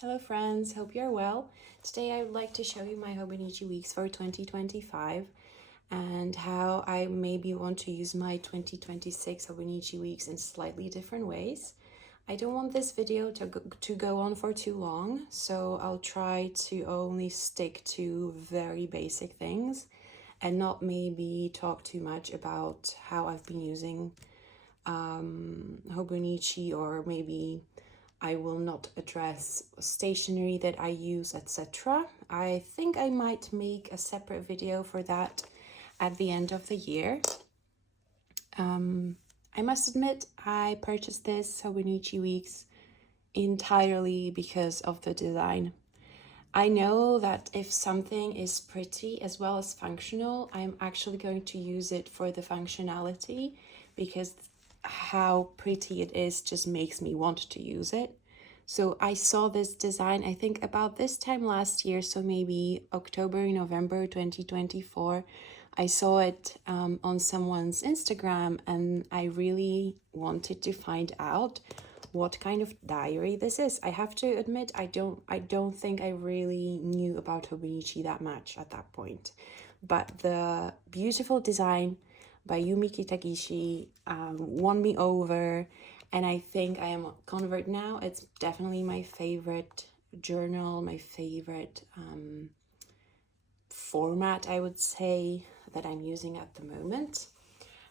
Hello friends, hope you're well. Today I would like to show you my hobonichi weeks for 2025 and how I maybe want to use my 2026 hobonichi weeks in slightly different ways. I don't want this video to go on for too long, so I'll try to only stick to very basic things and not maybe talk too much about how I've been using hobonichi, or maybe I will not address stationery that I use, etc. I think I might make a separate video for that at the end of the year. I must admit, I purchased this hobonichi weeks entirely because of the design. I know that if something is pretty as well as functional, I'm actually going to use it for the functionality, because how pretty it is just makes me want to use it. So I saw this design, I think about this time last year, so maybe October, November 2024. I saw it on someone's Instagram, and I really wanted to find out what kind of diary this is. I have to admit, I don't think I really knew about hobonichi that much at that point. But the beautiful design by Yumi Kitagishi won me over, and I think I am a convert now. It's definitely my favorite journal, my favorite format, I would say, that I'm using at the moment.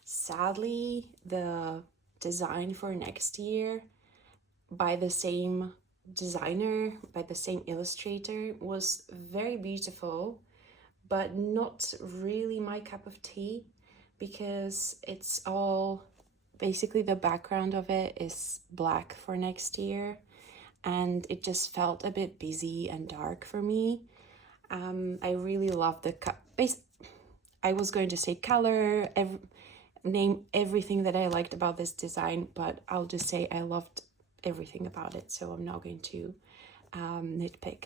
Sadly, the design for next year by the same designer, by the same illustrator, was very beautiful, but not really my cup of tea, because it's all basically, the background of it is black for next year, and it just felt a bit busy and dark for me. I really love the I was going to say color, name everything that I liked about this design, but I'll just say I loved everything about it, so I'm not going to nitpick.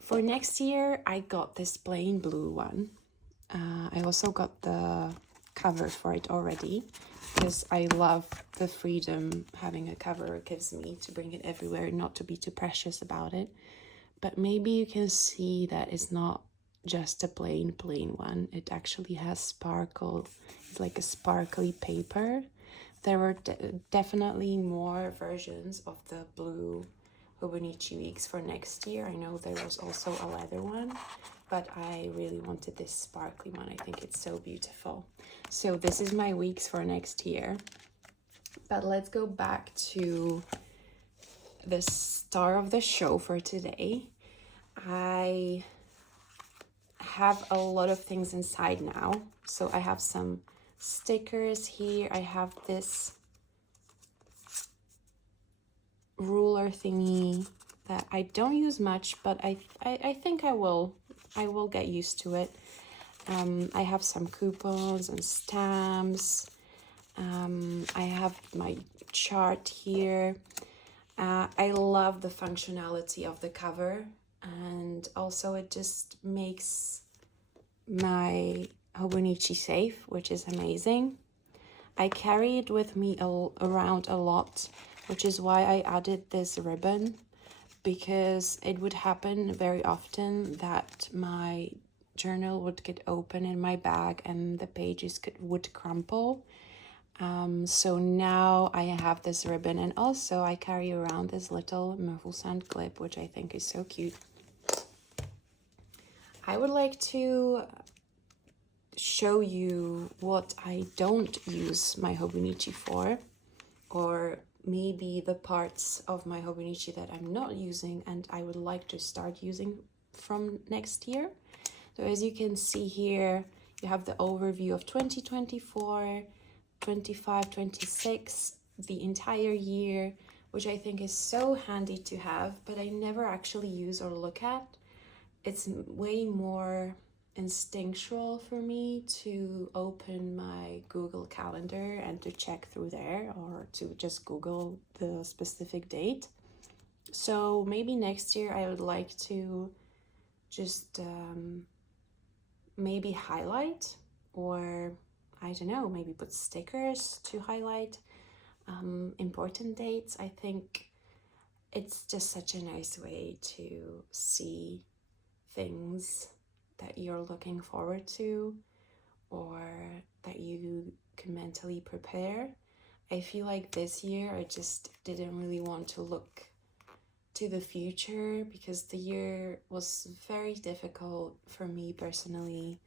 For next year, I got this plain blue one. I also got the cover for it already, because I love the freedom having a cover gives me to bring it everywhere and not to be too precious about it. But maybe you can see that it's not just a plain one. It actually has sparkle. It's like a sparkly paper. There were definitely more versions of the blue hobonichi weeks for next year. I know there was also a leather one, but I really wanted this sparkly one. I think it's so beautiful. So this is my weeks for next year. But let's go back to the star of the show for today. I have a lot of things inside now. So I have some stickers here. I have this ruler thingy that I don't use much, but I think I will get used to it. I have some coupons and stamps. I have my chart here. I love the functionality of the cover, and also it just makes my hobonichi safe, which is amazing. I carry it with me around a lot, which is why I added this ribbon, because it would happen very often that my journal would get open in my bag and the pages would crumple. So now I have this ribbon, and also I carry around this little Mufusand clip, which I think is so cute. I would like to show you what I don't use my hobonichi for, or maybe the parts of my hobonichi that I'm not using and I would like to start using from next year. So as you can see here, you have the overview of 2024, 25, 26, the entire year, which I think is so handy to have, but I never actually use or look at. It's way more instinctual for me to open my Google Calendar and to check through there, or to just Google the specific date. So maybe next year I would like to just maybe highlight, or I don't know, maybe put stickers to highlight important dates. I think it's just such a nice way to see things that you're looking forward to or that you can mentally prepare. I feel like this year I just didn't really want to look to the future because the year was very difficult for me personally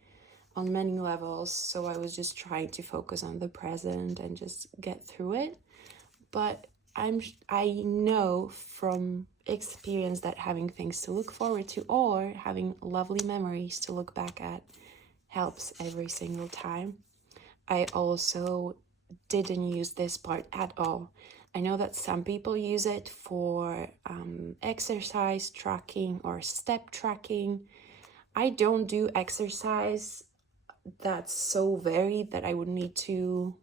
on many levels. So I was just trying to focus on the present and just get through it. But I know from experience that having things to look forward to or having lovely memories to look back at helps every single time. I also didn't use this part at all. I know that some people use it for exercise tracking or step tracking. I don't do exercise that's so varied that I would need to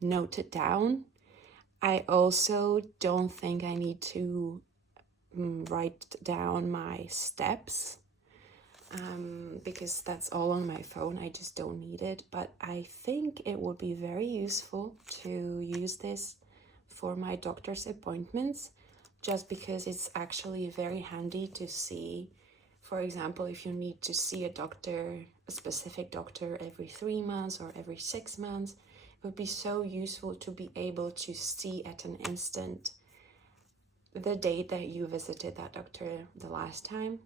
note it down. I also don't think I need to write down my steps because that's all on my phone. I just don't need it. But I think it would be very useful to use this for my doctor's appointments, just because it's actually very handy to see. For example, if you need to see a specific doctor every 3 months or every 6 months, it would be so useful to be able to see at an instant the date that you visited that doctor the last time.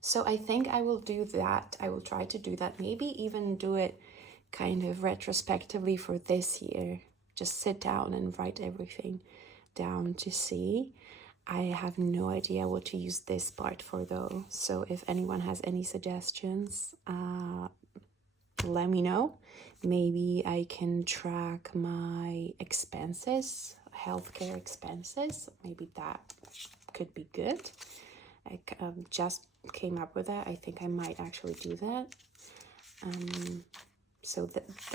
So I think I will do that. I will try to do that, maybe even do it kind of retrospectively for this year. Just sit down and write everything down to see. I have no idea what to use this part for though. So if anyone has any suggestions, let me know. Maybe I can track my expenses, healthcare expenses. Maybe that could be good. I just came up with that. I think I might actually do that. So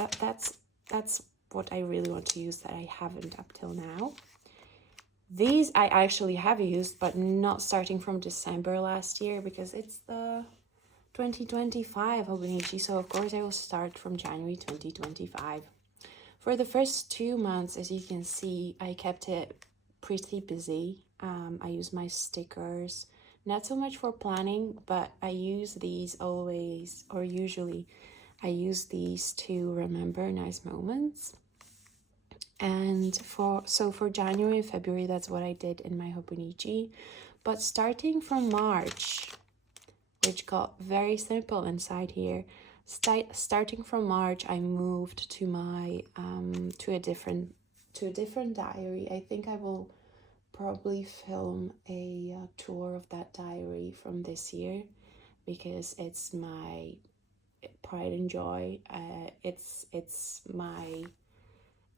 that's what I really want to use that I haven't up till now. These I actually have used, but not starting from December last year because it's the 2025 hobonichi. So of course I will start from January 2025. For the first 2 months, as you can see, I kept it pretty busy. I use my stickers, not so much for planning, but I use these always, or usually I use these to remember nice moments. And for January and February, that's what I did in my hobonichi. But starting from March, which got very simple inside here, starting from March, I moved to my to a different diary. I think I will probably film a tour of that diary from this year because it's my pride and joy.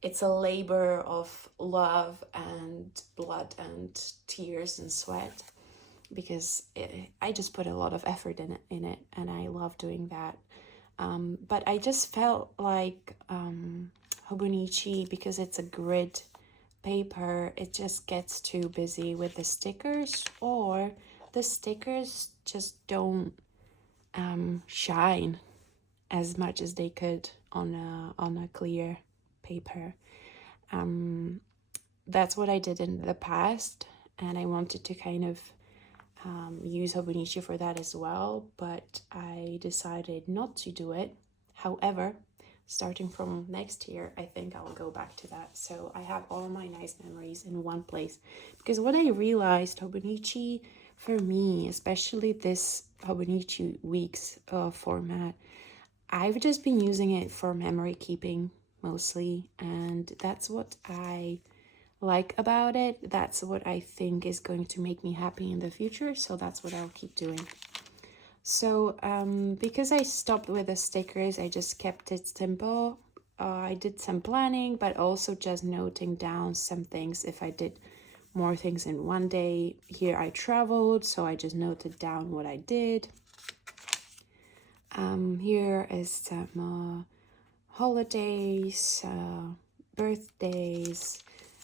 It's a labor of love and blood and tears and sweat because I just put a lot of effort in it and I love doing that. But I just felt like hobonichi, because it's a grid paper, it just gets too busy with the stickers, or the stickers just don't shine as much as they could on a clear paper. That's what I did in the past, and I wanted to kind of use hobonichi for that as well, but I decided not to do it. However, starting from next year, I think I'll go back to that. So I have all my nice memories in one place, because what I realized, hobonichi for me, especially this hobonichi weeks format, I've just been using it for memory keeping mostly, and that's what I like about it. That's what I think is going to make me happy in the future, so that's what I'll keep doing. So because I stopped with the stickers, I just kept it simple. I did some planning, but also just noting down some things if I did more things in one day. Here I traveled, so I just noted down what I did. Here is some holidays, birthdays,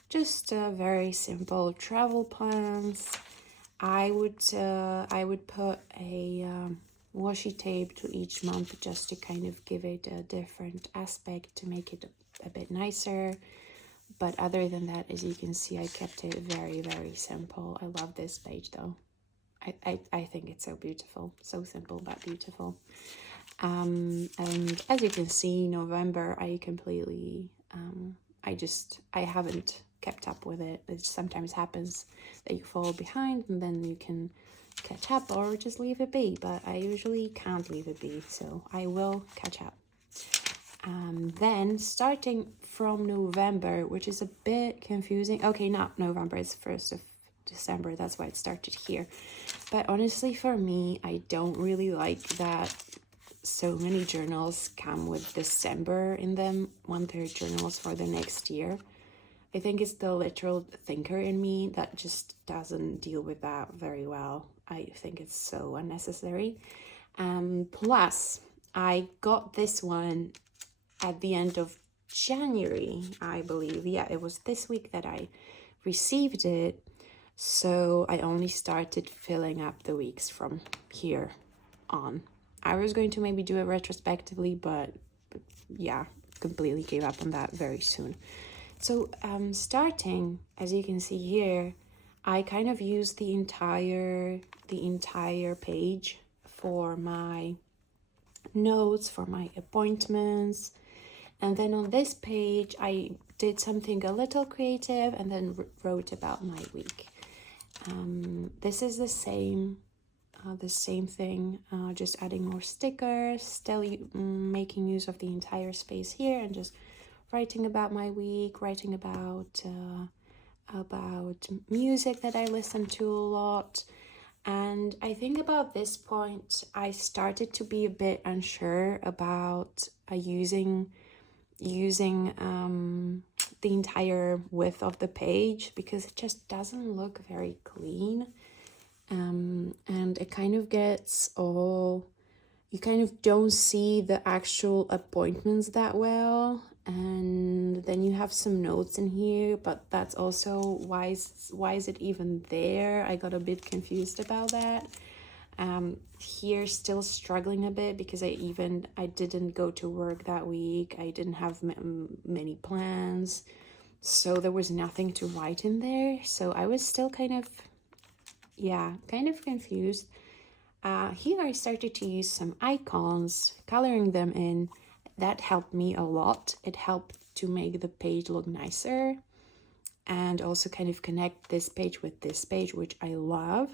just very simple travel plans. I would put a washi tape to each month just to kind of give it a different aspect, to make it a bit nicer. But other than that, as you can see, I kept it very, very simple. I love this page though. I think it's so beautiful, so simple but beautiful. And as you can see, November, I completely, I haven't kept up with it. It sometimes happens that you fall behind and then you can catch up or just leave it be, but I usually can't leave it be, so I will catch up. Then starting from November, which is a bit confusing. Okay, not November, it's 1st of December, that's why it started here. But honestly, for me, I don't really like that so many journals come with December in them when they're journals for the next year. I think it's the literal thinker in me that just doesn't deal with that very well. I think it's so unnecessary. Plus, I got this one at the end of January, I believe. Yeah, it was this week that I received it. So I only started filling up the weeks from here on. I was going to maybe do it retrospectively, but yeah, completely gave up on that very soon. So starting, as you can see here, I kind of used the entire page for my notes, for my appointments. And then on this page, I did something a little creative and then wrote about my week. This is the same thing, just adding more stickers, still making use of the entire space here and just writing about my week, writing about music that I listen to a lot. And I think about this point, I started to be a bit unsure about using the entire width of the page because it just doesn't look very clean. And it kind of gets all, you kind of don't see the actual appointments that well. And then you have some notes in here, but that's also, why is it even there? I got a bit confused about that. Here still struggling a bit because I didn't go to work that week. I didn't have many plans, so there was nothing to write in there. So I was still kind of confused. Here I started to use some icons, coloring them in. That helped me a lot. It helped to make the page look nicer and also kind of connect this page with this page, which I love.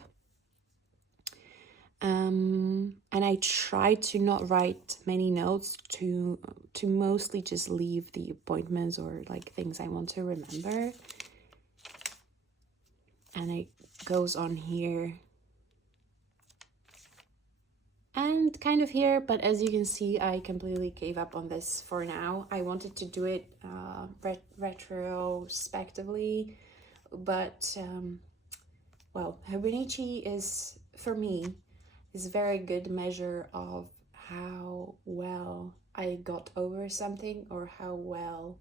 And I try to not write many notes, to mostly just leave the appointments or like things I want to remember. And it goes on here and kind of here, but as you can see, I completely gave up on this for now. I wanted to do it retrospectively, but well, hobonichi is, for me, is a very good measure of how well I got over something, or how well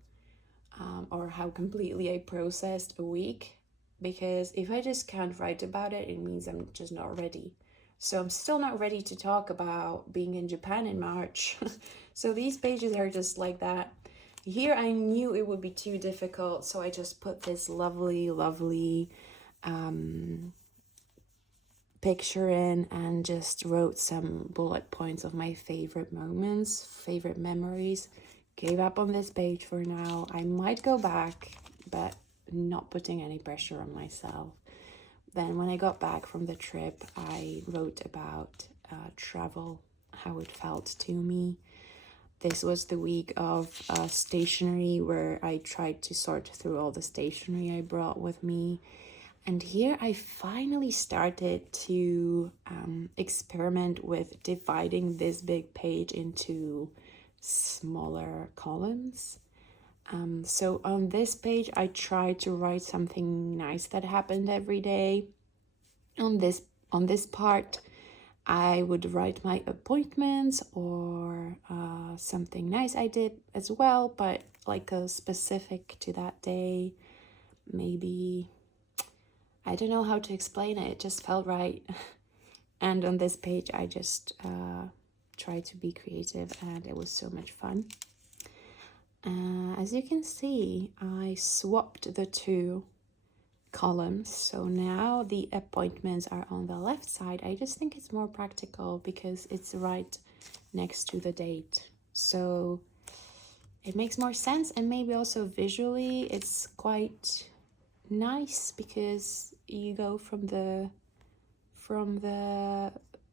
or how completely I processed a week. Because if I just can't write about it, it means I'm just not ready. So I'm still not ready to talk about being in Japan in March. So these pages are just like that. Here I knew it would be too difficult, so I just put this lovely picture in and just wrote some bullet points of my favorite moments, favorite memories. Gave up on this page for now. I might go back, but not putting any pressure on myself. Then when I got back from the trip, I wrote about travel, how it felt to me. This was the week of stationery, where I tried to sort through all the stationery I brought with me. And here I finally started to experiment with dividing this big page into smaller columns. So on this page, I tried to write something nice that happened every day. On this part, I would write my appointments or something nice I did as well, but like a specific to that day. Maybe, I don't know how to explain it. It just felt right. And on this page, I just tried to be creative, and it was so much fun. As you can see, I swapped the two columns, so now the appointments are on the left side. I just think it's more practical because it's right next to the date, so it makes more sense, and maybe also visually it's quite nice because you go from the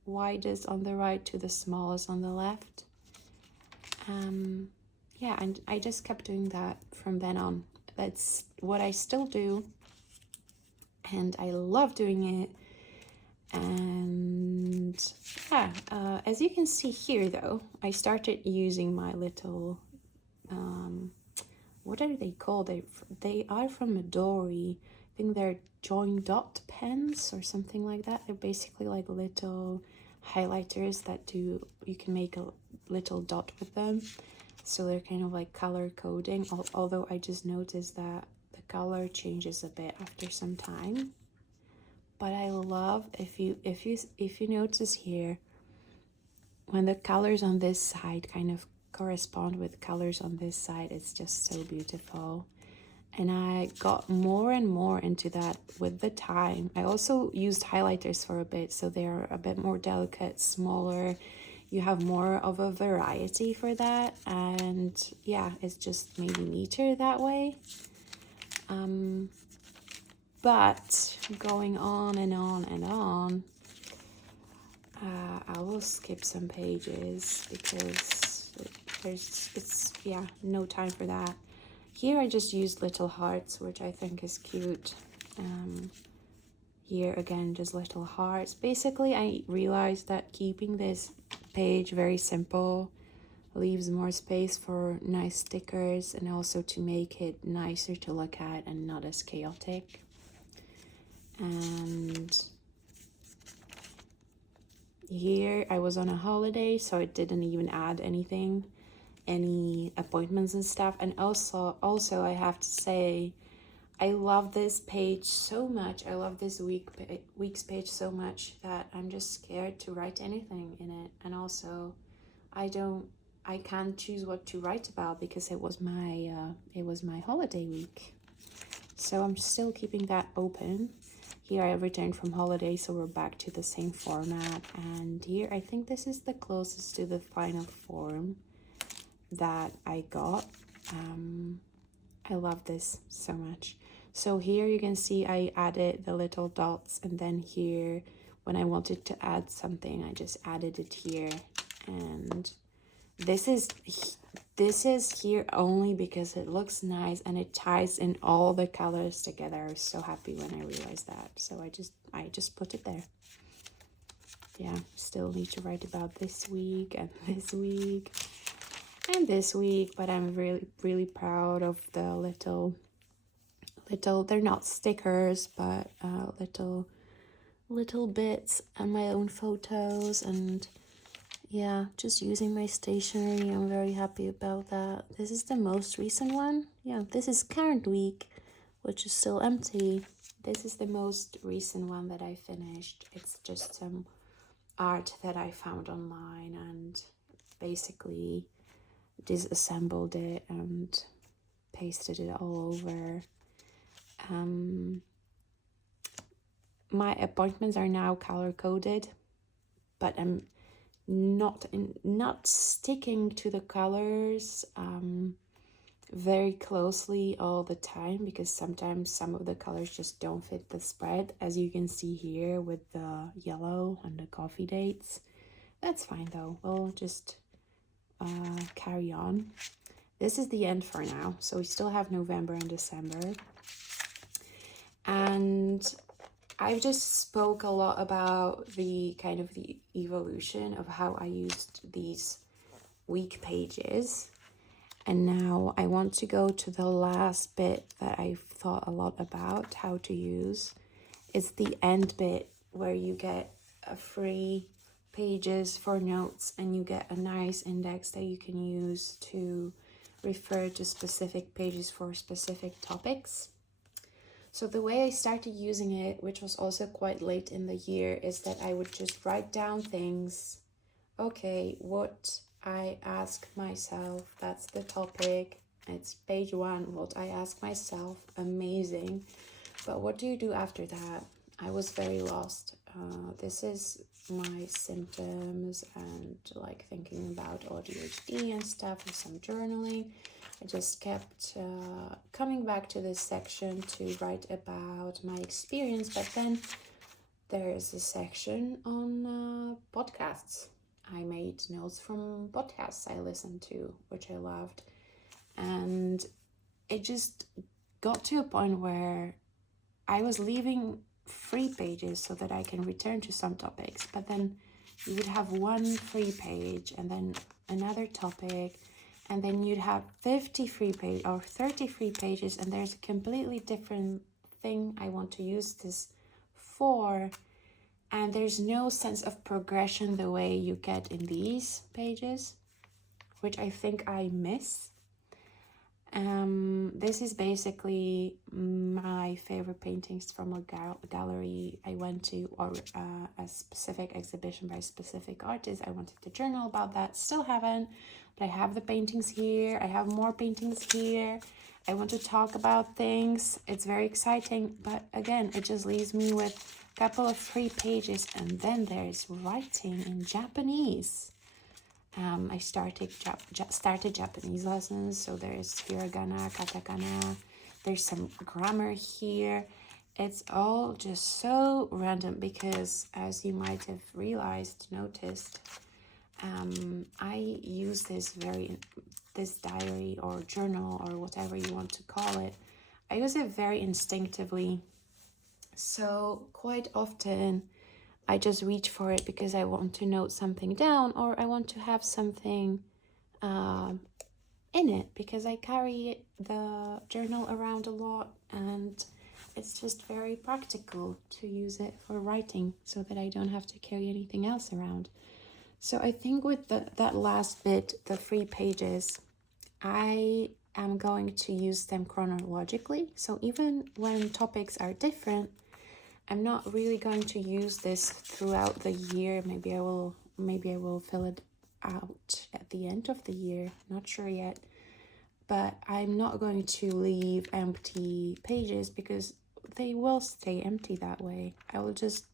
widest on the right to the smallest on the left. Yeah, and I just kept doing that from then on. That's what I still do, and I love doing it. And yeah, as you can see here though, I started using my little what are they called? They are from Midori. I think they're joint dot pens or something like that. They're basically like little highlighters that you can make a little dot with them. So they're kind of like color coding, although I just noticed that the color changes a bit after some time. But I love, if you notice here, when the colors on this side kind of correspond with colors on this side, it's just so beautiful. And I got more and more into that with the time. I also used highlighters for a bit, so they're a bit more delicate, smaller. You have more of a variety for that, and yeah, it's just maybe neater that way. But going on and on and on, I will skip some pages because it's no time for that. Here I just used little hearts, which I think is cute. Here again, just little hearts. Basically, I realized that keeping this page very simple leaves more space for nice stickers, and also to make it nicer to look at and not as chaotic. And here I was on a holiday, so I didn't even add anything, any appointments and stuff. And also I have to say, I love this page so much. I love this week's page so much that I'm just scared to write anything in it. And also I can't choose what to write about because it was my holiday week. So I'm still keeping that open. Here I returned from holiday, so we're back to the same format. And here I think this is the closest to the final form that I got. I love this so much. So here you can see I added the little dots, and then here when I wanted to add something, I just added it here. And this is here only because it looks nice and it ties in all the colors together. I was so happy when I realized that. So I just put it there. Yeah, still need to write about this week and this week and this week, but I'm really proud of the little they're not stickers, but little bits and my own photos, and yeah, just using my stationery. I'm very happy about that. This is the most recent one. Yeah, this is current week, which is still empty. This is the most recent one that I finished. It's just some art that I found online and basically disassembled it and pasted it all over. My appointments are now color coded, but I'm not sticking to the colors very closely all the time, because sometimes some of the colors just don't fit the spread, as you can see here with the yellow and the coffee dates. That's fine though, we'll just carry on. This is the end for now, so we still have November and December. And I've just spoke a lot about the kind of the evolution of how I used these week pages. And now I want to go to the last bit that I've thought a lot about how to use. It's the end bit where you get a free pages for notes, and you get a nice index that you can use to refer to specific pages for specific topics. So the way I started using it, which was also quite late in the year, is that I would just write down things. Okay, what I ask myself, that's the topic, It's page 1, what I ask myself. Amazing. But what do you do after that? I was very lost. This is my symptoms and like thinking about ADHD and stuff and some journaling. I just kept coming back to this section to write about my experience, but then there is a section on podcasts. I made notes from podcasts I listened to, which I loved. And it just got to a point where I was leaving free pages so that I can return to some topics, but then you would have one free page and then another topic, and then you'd have 50 free pages or 30 free pages, and there's a completely different thing I want to use this for, and there's no sense of progression the way you get in these pages, which I think I miss. This is basically my favorite paintings from a gallery I went to, or a specific exhibition by a specific artist. I wanted to journal about that, still haven't, but I have the paintings here. I have more paintings here. I want to talk about things. It's very exciting, but again, it just leaves me with a couple of free pages, and then there's writing in Japanese. I started Japanese lessons, so there's hiragana, katakana, there's some grammar here. It's all just so random because, as you might have noticed, I use this diary or journal or whatever you want to call it. I use it very instinctively, so quite often I just reach for it because I want to note something down, or I want to have something in it because I carry the journal around a lot, and it's just very practical to use it for writing so that I don't have to carry anything else around. So I think with that last bit, the free pages, I am going to use them chronologically. So even when topics are different, I'm not really going to use this throughout the year. Maybe I will fill it out at the end of the year. Not sure yet. But I'm not going to leave empty pages because they will stay empty that way. I will just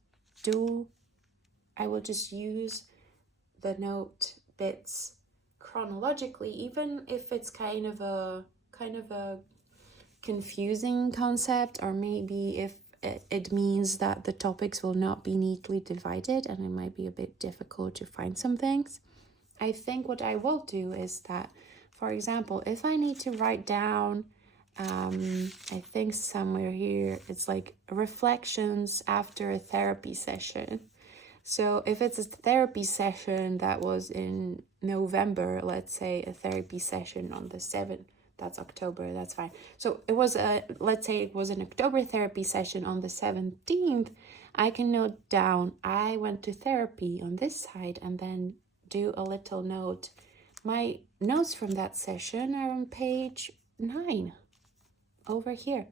use the note bits chronologically, even if it's kind of a confusing concept, or maybe if it means that the topics will not be neatly divided and it might be a bit difficult to find some things. I think what I will do is that, for example, if I need to write down, I think somewhere here, it's like reflections after a therapy session. So if it's a therapy session that was in November, let's say a therapy session on the 7th, that's October, that's fine. So it was let's say it was an October therapy session on the 17th. I can note down I went to therapy on this side and then do a little note. My notes from that session are on page 9 over here.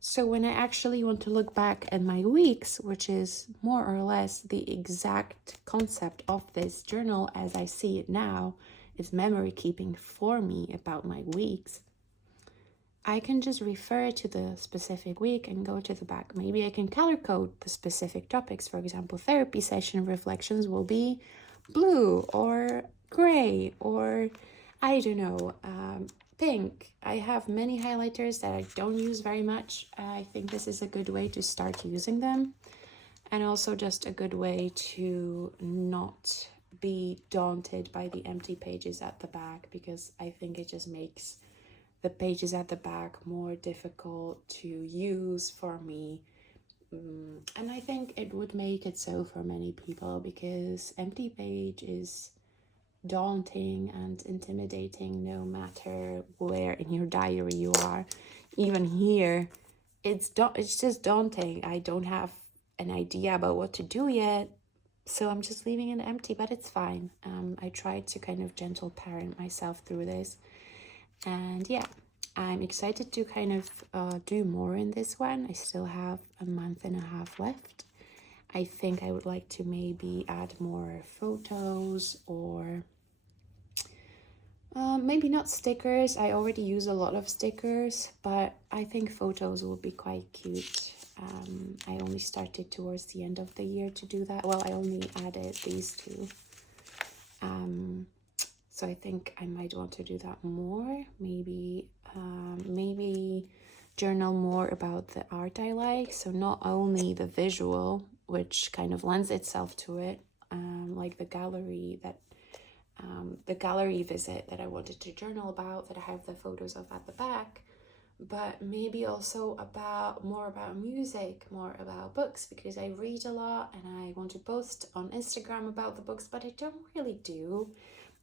So when I actually want to look back at my weeks, which is more or less the exact concept of this journal as I see it now, is memory keeping for me about my weeks, I can just refer to the specific week and go to the back. Maybe I can color code the specific topics. For example, therapy session reflections will be blue or gray or I don't know, pink. I have many highlighters that I don't use very much. I think this is a good way to start using them, and also just a good way to not be daunted by the empty pages at the back, because I think it just makes the pages at the back more difficult to use for me. And I think it would make it so for many people, because empty page is daunting and intimidating no matter where in your diary you are. Even here, it's just daunting. I don't have an idea about what to do yet, so I'm just leaving it empty, but it's fine. I tried to kind of gentle parent myself through this, and yeah, I'm excited to kind of do more in this one. I still have a month and a half left. I think I would like to maybe add more photos, or Maybe not stickers. I already use a lot of stickers, but I think photos will be quite cute. I only started towards the end of the year to do that. Well, I only added these two. So I think I might want to do that more. Maybe journal more about the art I like. So not only the visual, which kind of lends itself to it, like the gallery visit that I wanted to journal about, that I have the photos of at the back, but maybe also more about music, more about books, because I read a lot and I want to post on Instagram about the books, but I don't really do.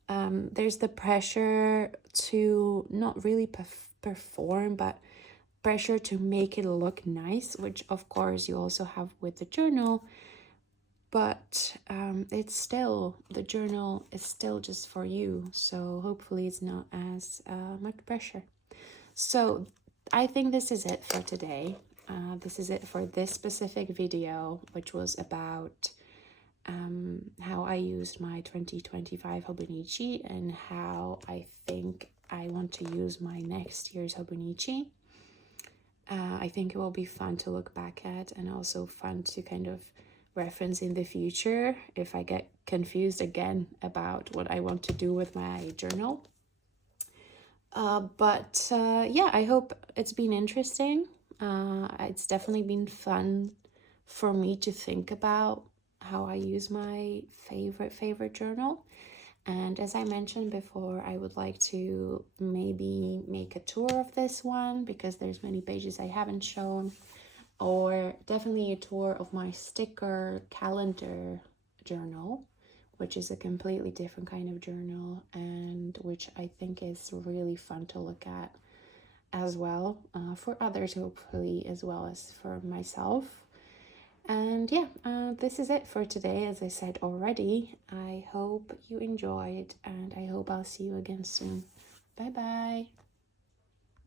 There's the pressure to not really perform, but pressure to make it look nice, which of course you also have with the journal, but it's still, the journal is still just for you, so hopefully it's not as much pressure. So I think this is it for today. This is it for this specific video, which was about how I used my 2025 hobonichi and how I think I want to use my next year's hobonichi. I think it will be fun to look back at, and also fun to kind of reference in the future if I get confused again about what I want to do with my journal. Yeah, I hope it's been interesting. It's definitely been fun for me to think about how I use my favorite journal. And as I mentioned before, I would like to maybe make a tour of this one, because there's many pages I haven't shown, or definitely a tour of my sticker calendar journal, which is a completely different kind of journal, and which I think is really fun to look at as well, for others hopefully, as well as for myself. And yeah, this is it for today. As I said already, I hope you enjoyed, and I hope I'll see you again soon. Bye bye.